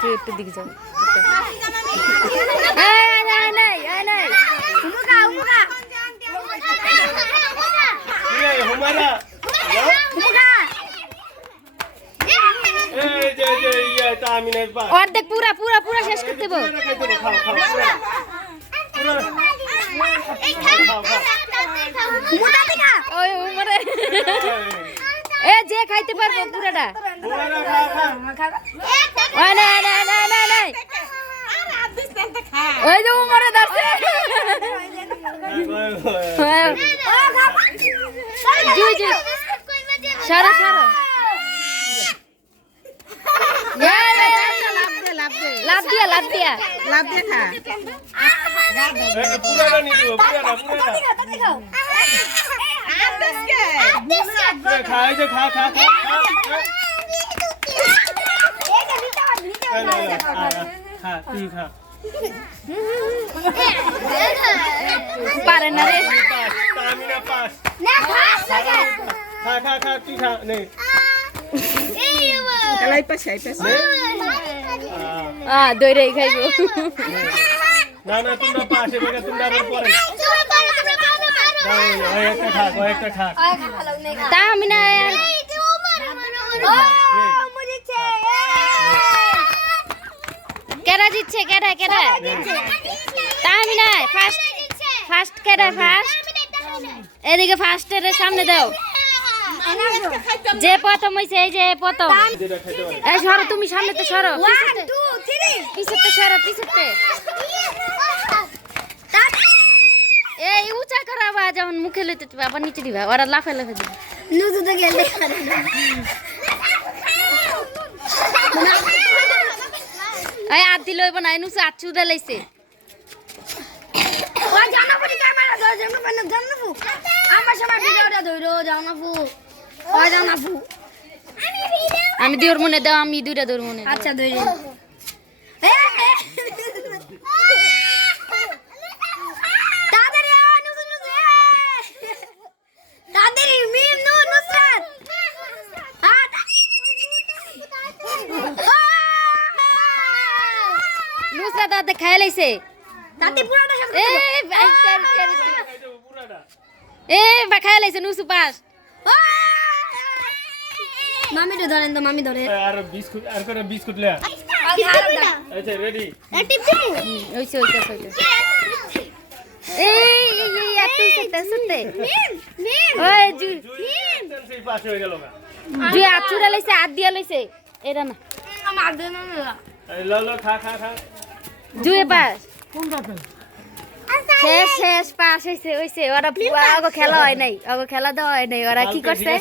তুই একটু দিকে যাও। অর্ধেক পুরা পুরা পুরা শেষ করে দেবো। যে খাইতে পারব পুরাটা। ওই ধরছে জুই জুই সরো সরো লাভ দিয়া লাভ দিয়া পুরাটা পুরাটা খা এই যে খা খা খা খা তুই খা পারে না রে পাস তামিনা পাস খা খা খা তুই খা নে আ দইরে খাইবো না না তোমরা পাস এবারে তোমরা আবার পরে ওই একটা খা ওই একটা খা তা আমি না দিচ্ছে কেডা কেডা? আমি না ফার্স্ট ফার্স্ট কেডা ফার্স্ট এদিকে ফার্স্টের সামনে দাও। যে প্রথম হইছে এই যে প্রথম। এই সরো তুমি সামনে তো সরো। পিছতে সরো পিছতে এই উঁচা করা বা যেমন মুখে লইতে তুমি আবার নিচে দিবা ওরা লাফে লাফে দিবা। নুজু তো গেলে এই আদি লইব না এনুসে আচ্ছু লাইছে। ও জানাব নি ক্যামেরা ধর জানাব না জানাব। আমার সময় ভিডিওটা ধরো জানাব। ও জানাব। আমি দিওর মনে দাও আমি দুইটা দৌড় মনে। আচ্ছা ধরে নুসরা দাদা খাই লাইছে তাতে এ বা খাই লাইছে নুসু পাস আ! মামিটা ধরেন তো মামি ধরে আর বিস্কুট আর করে বিস্কুট লে আচ্ছা রেডি ওইছে ওইছে ওইছে এই এই এই একটু সুতে সুতে ওই জু সেই পাশে হয়ে গেল জু আচুরা লাইছে আদ দিয়া লাইছে এরা না আমার দেন না এই লো লো খা খা খা জুয়ে পাস শেষ শেষ পাস হইছে হইছে। ওরা আগে খেলা হয় নাই আগে খেলা দেওয়া হয় নাই। ওরা কি করছে?